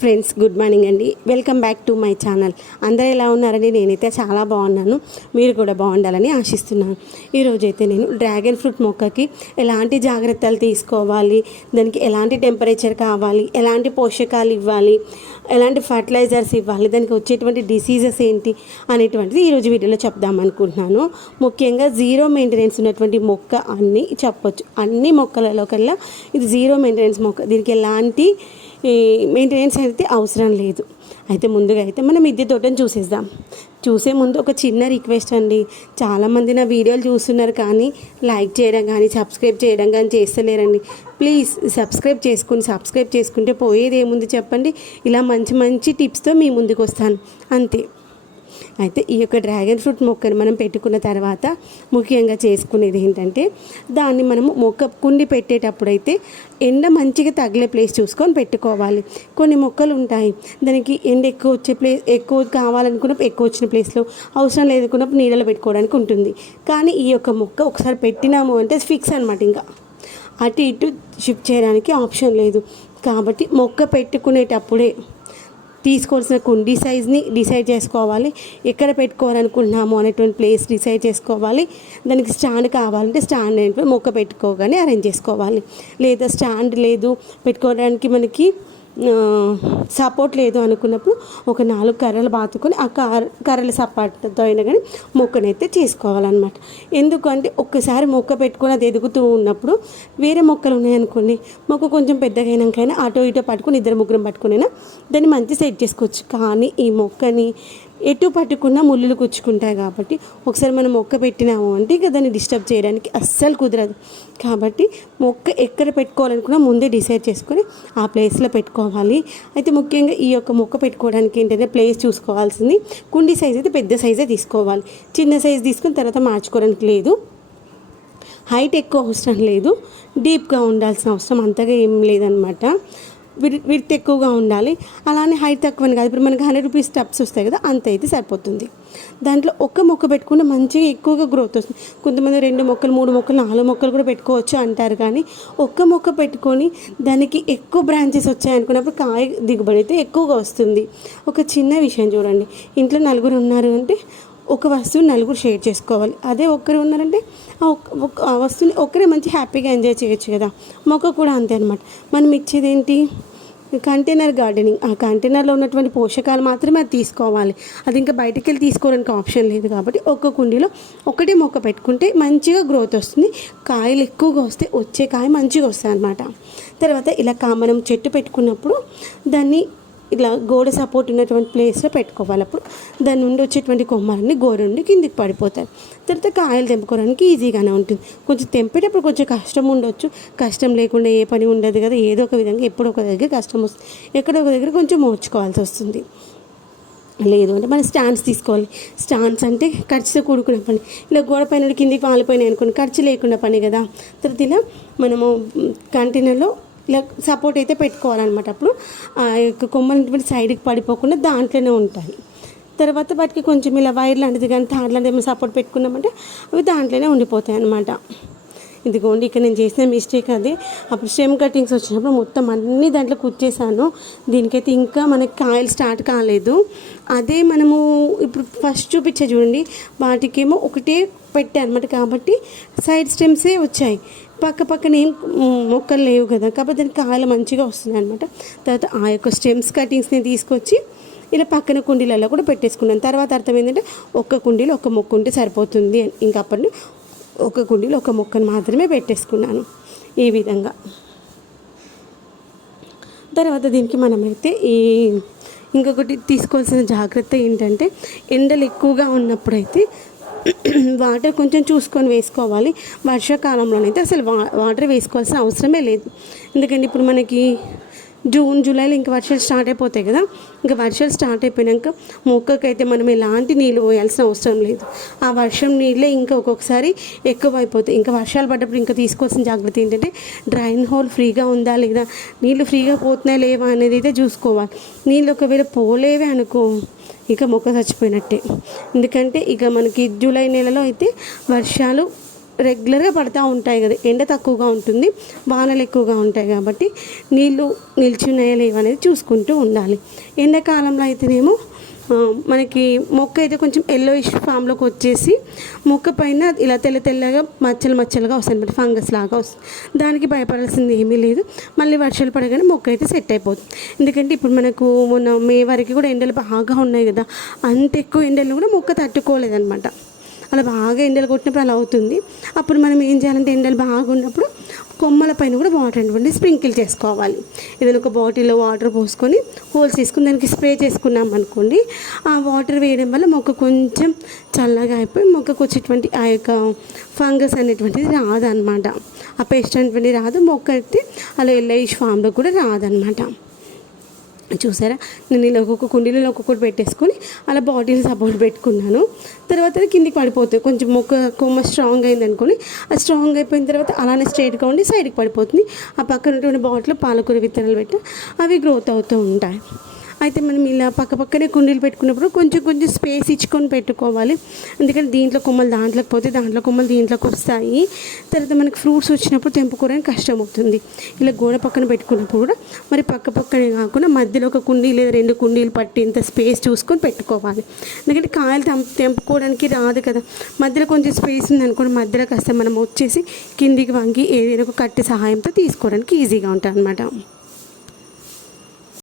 Friends, good morning అండి. Welcome back to my channel. అందరూ ఎలా ఉన్నారండి? నేనైతే చాలా బాగున్నాను. మీరు కూడా బాగుండాలని ఆశిస్తున్నాను. ఈరోజైతే నేను డ్రాగన్ ఫ్రూట్ మొక్కకి ఎలాంటి జాగ్రత్తలు తీసుకోవాలి, దానికి ఎలాంటి టెంపరేచర్ కావాలి, ఎలాంటి పోషకాలు ఇవ్వాలి, ఎలాంటి ఫర్టిలైజర్స్ ఇవ్వాలి, దానికి వచ్చేటువంటి డిసీజెస్ ఏంటి అనేటువంటిది ఈరోజు వీడియోలో చెప్దాం అనుకుంటున్నాను. ముఖ్యంగా జీరో మెయింటెనెన్స్ ఉన్నటువంటి మొక్క అన్నీ చెప్పొచ్చు. అన్ని మొక్కలలో కల్లా ఇది జీరో మెయింటెనెన్స్ మొక్క. దీనికి ఎలాంటి మెయింటెనెన్స్ అయితే అవసరం లేదు. అయితే ముందుగా అయితే మనం మిద్దె తోటను చూసేద్దాం. చూసే ముందు ఒక చిన్న రిక్వెస్ట్ అండి. చాలామంది నా వీడియోలు చూస్తున్నారు కానీ లైక్ చేయడం కానీ సబ్స్క్రైబ్ చేయడం కానీ చేస్తలేరండి. ప్లీజ్ సబ్స్క్రైబ్ చేసుకుంటే పోయేది ఏముంది చెప్పండి. ఇలా మంచి మంచి టిప్స్తో మీ ముందుకు వస్తాను, అంతే. అయితే ఈ యొక్క డ్రాగన్ ఫ్రూట్ మొక్కను మనం పెట్టుకున్న తర్వాత ముఖ్యంగా చేసుకునేది ఏంటంటే, దాన్ని మనము మొక్క కుండి పెట్టేటప్పుడు అయితే ఎండ మంచిగా తగిలే ప్లేస్ చూసుకొని పెట్టుకోవాలి. కొన్ని మొక్కలు ఉంటాయి, దానికి ఎండ ఎక్కువ కావాలనుకున్నప్పుడు ఎక్కువ వచ్చిన ప్లేస్లో, అవసరం లేదనుకున్నప్పుడు నీడలో పెట్టుకోవడానికి ఉంటుంది. కానీ ఈ యొక్క మొక్క ఒకసారి పెట్టినాము అంటే ఫిక్స్ అనమాట. ఇంకా అటు ఇటు షిఫ్ట్ చేయడానికి ఆప్షన్ లేదు. కాబట్టి మొక్క పెట్టుకునేటప్పుడే తీసుకోవాల్సిన కుండీ సైజ్ని డిసైడ్ చేసుకోవాలి. ఎక్కడ పెట్టుకోవాలనుకుంటున్నాము అనేటువంటి ప్లేస్ డిసైడ్ చేసుకోవాలి. దానికి స్టాండ్ కావాలంటే స్టాండ్ ఏంటో మొక్క పెట్టుకోగానే అరేంజ్ చేసుకోవాలి. లేదా స్టాండ్ లేదు, పెట్టుకోవడానికి మనకి సపోర్ట్ లేదు అనుకున్నప్పుడు ఒక 4 కర్రలు బాతుకొని ఆ కర్రల సపోర్ట్తో అయినా కానీ మొక్కనైతే చేసుకోవాలన్నమాట. ఎందుకంటే ఒక్కసారి మొక్క పెట్టుకొని అది ఎదుగుతూ ఉన్నప్పుడు వేరే మొక్కలు ఉన్నాయనుకోండి, మొక్క కొంచెం పెద్దగా అయినాకైనా అటో ఇటో పట్టుకొని 2-3 పట్టుకునైనా దాన్ని మంచి సెట్ చేసుకోవచ్చు. కానీ ఈ మొక్కని ఎటు పట్టుకున్నా ముళ్ళులు గుచ్చుకుంటాయి. కాబట్టి ఒకసారి మనం మొక్క పెట్టినాము అంటే ఇక దాన్ని డిస్టర్బ్ చేయడానికి అస్సలు కుదరదు. కాబట్టి మొక్క ఎక్కడ పెట్టుకోవాలనుకున్నా ముందే డిసైడ్ చేసుకొని ఆ ప్లేస్లో పెట్టుకోవాలి. అయితే ముఖ్యంగా ఈ యొక్క మొక్క పెట్టుకోవడానికి ఏంటంటే ప్లేస్ చూసుకోవాల్సింది. కుండీ సైజ్ అయితే పెద్ద సైజే తీసుకోవాలి. చిన్న సైజ్ తీసుకుని తర్వాత మార్చుకోవడానికి లేదు. హైట్ ఎక్కువ అవసరం లేదు, డీప్గా ఉండాల్సిన అవసరం అంతగా ఏం లేదనమాట. విడ్త్ ఎక్కువగా ఉండాలి. అలానే హైట్ తక్కువని కాదు. ఇప్పుడు మనకి 100 రూపీస్ టబ్స్ వస్తాయి కదా, అంత అయితే సరిపోతుంది. దాంట్లో ఒక్క మొక్క పెట్టుకుంటే మంచిగా ఎక్కువగా గ్రోత్ వస్తుంది. కొంతమంది 2 మొక్కలు 3 మొక్కలు 4 మొక్కలు కూడా పెట్టుకోవచ్చు అంటారు. కానీ ఒక్క మొక్క పెట్టుకొని దానికి ఎక్కువ బ్రాంచెస్ వచ్చాయనుకున్నప్పుడు కాయ దిగుబడి అయితే ఎక్కువగా వస్తుంది. ఒక చిన్న విషయం చూడండి, ఇంట్లో 4 ఉన్నారు అంటే ఒక వస్తువుని 4 షేర్ చేసుకోవాలి. అదే ఒక్కరు ఉన్నారంటే ఆ వస్తువుని ఒక్కరే మంచి హ్యాపీగా ఎంజాయ్ చేయొచ్చు కదా. మొక్క కూడా అంతే అనమాట. మనం ఇచ్చేది ఏంటి, కంటైనర్ గార్డెనింగ్. ఆ కంటైనర్లో ఉన్నటువంటి పోషకాలు మాత్రమే అది తీసుకోవాలి. అది ఇంకా బయటికి వెళ్ళి తీసుకోవడానికి ఆప్షన్ లేదు. కాబట్టి ఒక్క కుండీలో ఒకటే మొక్క పెట్టుకుంటే మంచిగా గ్రోత్ వస్తుంది. కాయలు ఎక్కువగా వస్తే వచ్చే కాయ మంచిగా వస్తాయి అన్నమాట. తర్వాత ఇలా మనం చెట్టు పెట్టుకున్నప్పుడు దాన్ని ఇలా గోడ సపోర్ట్ ఉన్నటువంటి ప్లేస్లో పెట్టుకోవాలి. అప్పుడు దాని నుండి వచ్చేటువంటి కొమ్మలన్నీ గోడ నుండి కిందికి పడిపోతాయి. తర్వాత కాయలు తెంపుకోవడానికి ఈజీగానే ఉంటుంది. కొంచెం తెంపేటప్పుడు కొంచెం కష్టం ఉండొచ్చు. కష్టం లేకుండా ఏ పని ఉండదు కదా. ఏదో ఒక విధంగా ఎప్పుడో ఒక దగ్గర కష్టం వస్తుంది, ఎక్కడో ఒక దగ్గర కొంచెం మోర్చుకోవాల్సి వస్తుంది. లేదు అంటే మనం స్టాండ్స్ తీసుకోవాలి. స్టాండ్స్ అంటే ఖర్చుతో కూడుకున్న పని. ఇలా గోడ పైన కిందికి వాలిపోయినాయి అనుకోండి, ఖర్చు లేకుండా పని కదా. తర్వాత ఇలా మనము కంటైనర్లో ఇలా సపోర్ట్ అయితే పెట్టుకోవాలన్నమాట. అప్పుడు ఆ యొక్క కొమ్మలు సైడ్కి పడిపోకుండా దాంట్లోనే ఉంటాయి. తర్వాత వాటికి కొంచెం ఇలా వైర్ లాంటిది కానీ తాడు లాంటిది ఏమైనా సపోర్ట్ పెట్టుకున్నామంటే అవి దాంట్లోనే ఉండిపోతాయి అన్నమాట. ఇదిగోండి, ఇక్కడ నేను చేసిన మిస్టేక్ అదే. అప్పుడు స్టెమ్ కటింగ్స్ వచ్చినప్పుడు మొత్తం అన్నీ దాంట్లో కుచ్చేసాను. దీనికైతే ఇంకా మనకి కాయలు స్టార్ట్ కాలేదు. అదే మనము ఇప్పుడు ఫస్ట్ చూపించే చూడండి, వాటికేమో ఒకటే పెట్టాను అనమాట. కాబట్టి సైడ్ స్టెమ్సే వచ్చాయి, పక్కన ఏం మొక్కలు లేవు కదా. కాబట్టి దానికి కాయలు మంచిగా వస్తున్నాయి అనమాట. తర్వాత ఆ యొక్క స్టెమ్స్ కటింగ్స్ని తీసుకొచ్చి ఇలా పక్కన కుండీలలో కూడా పెట్టేసుకున్నాను. తర్వాత అర్థం ఏంటంటే ఒక్క కుండీలో ఒక మొక్క ఉంటే సరిపోతుంది. ఇంకా అప్పటి ఒక కుండీలో ఒక మొక్కను మాత్రమే పెట్టేసుకున్నాను ఈ విధంగా. తర్వాత దీనికి మనమైతే ఇంకొకటి తీసుకోవాల్సిన జాగ్రత్త ఏంటంటే, ఎండలు ఎక్కువగా ఉన్నప్పుడైతే వాటర్ కొంచెం చూసుకొని వేసుకోవాలి. వర్షాకాలంలోనైతే అసలు వాటర్ వేసుకోవాల్సిన అవసరమే లేదు. ఎందుకంటే ఇప్పుడు మనకి జూన్ జూలైలో ఇంకా వర్షాలు స్టార్ట్ అయిపోతాయి కదా. ఇంకా వర్షాలు స్టార్ట్ అయిపోయాక మొక్కకైతే మనం ఎలాంటి నీళ్ళు పోయాల్సిన అవసరం లేదు. ఆ వర్షం నీళ్ళే ఇంకా ఒక్కొక్కసారి ఎక్కువ అయిపోతాయి. ఇంకా వర్షాలు పడ్డప్పుడు ఇంకా తీసుకోవాల్సిన జాగ్రత్త ఏంటంటే, డ్రైన్ హోల్ ఫ్రీగా ఉందా లేదా, నీళ్ళు ఫ్రీగా పోతున్నాయా లేవా అనేది అయితే చూసుకోవాలి. నీళ్ళు ఒకవేళ పోలేవే అనుకో ఇక మొక్క చచ్చిపోయినట్టే. ఎందుకంటే ఇక మనకి జూలై నెలలో అయితే వర్షాలు రెగ్యులర్గా పడుతూ ఉంటాయి కదా, ఎండ తక్కువగా ఉంటుంది, వానలు ఎక్కువగా ఉంటాయి కాబట్టి నీళ్ళు నిల్చున్నాయా లేవనేది చూసుకుంటూ ఉండాలి. ఎండాకాలంలో అయితేనేమో మనకి మొక్క అయితే కొంచెం ఎల్లోయిష్ ఫామ్లోకి వచ్చేసి మొక్క పైన ఇలా తెల్లగా మచ్చలుగా వస్తాయి అనమాట, ఫంగస్ లాగా వస్తుంది. దానికి భయపడాల్సింది ఏమీ లేదు. మళ్ళీ వర్షాలు పడగానే మొక్క అయితే సెట్ అయిపోతుంది. ఎందుకంటే ఇప్పుడు మనకు మొన్న మే వరకు కూడా ఎండలు బాగా ఉన్నాయి కదా, అంత ఎక్కువ ఎండలు కూడా మొక్క తట్టుకోలేదన్నమాట. అలా బాగా ఎండలు కొట్టినప్పుడు అలా అవుతుంది. అప్పుడు మనం ఏం చేయాలంటే ఎండలు బాగా ఉన్నప్పుడు కొమ్మల పైన కూడా వాటర్ అనేటువంటి స్ప్రింకిల్ చేసుకోవాలి. ఏదైనా ఒక బాటిల్లో వాటర్ పోసుకొని హోల్స్ తీసుకుని దానికి స్ప్రే చేసుకున్నాం అనుకోండి, ఆ వాటర్ వేయడం వల్ల మొక్క కొంచెం చల్లగా అయిపోయి మొక్కకు వచ్చేటువంటి ఆ యొక్క ఫంగస్ అనేటువంటిది రాదనమాట. ఆ పెస్ట్ అనేటువంటిది రాదు, మొక్క అయితే అలా ఎల్ఐష్ ఫామ్లో కూడా రాదనమాట. చూసారా, నేను ఇలా ఒక్కొక్క కుండీలో ఒక్కొక్కటి పెట్టేసుకొని అలా బాటిల్ సపోర్ట్ పెట్టుకున్నాను. తర్వాత అది కిందికి పడిపోతుంది. కొంచెం కొమ్మ స్ట్రాంగ్ అయింది అనుకోని, అది స్ట్రాంగ్ అయిపోయిన తర్వాత అలానే స్ట్రైట్గా ఉండి సైడ్కి పడిపోతుంది. ఆ పక్కన ఉన్నటువంటి బాటిల్లో పాలకూర విత్తనాలు పెట్టి అవి గ్రోత్ అవుతూ ఉంటాయి. అయితే మనం ఇలా పక్కనే కుండీలు పెట్టుకున్నప్పుడు కొంచెం స్పేస్ ఇచ్చుకొని పెట్టుకోవాలి. ఎందుకంటే దీంట్లో కొమ్మలు దాంట్లోకి పోతే దాంట్లో కొమ్మలు దీంట్లోకి వస్తాయి. తర్వాత మనకి ఫ్రూట్స్ వచ్చినప్పుడు తెంపుకోవడానికి కష్టం అవుతుంది. ఇలా గోడ పక్కన పెట్టుకున్నప్పుడు కూడా మరి పక్కనే కాకుండా మధ్యలో ఒక కుండీ లేదా 2 కుండీలు పట్టి ఇంత స్పేస్ చూసుకొని పెట్టుకోవాలి. ఎందుకంటే కాయలు తెంపుకోవడానికి రాదు కదా, మధ్యలో కొంచెం స్పేస్ ఉంది అనుకోండి, మధ్యలో కాస్త మనం వచ్చేసి కిందికి వంగి ఏదైనా ఒక కట్టె సహాయంతో తీసుకోవడానికి ఈజీగా ఉంటుంది అనమాట.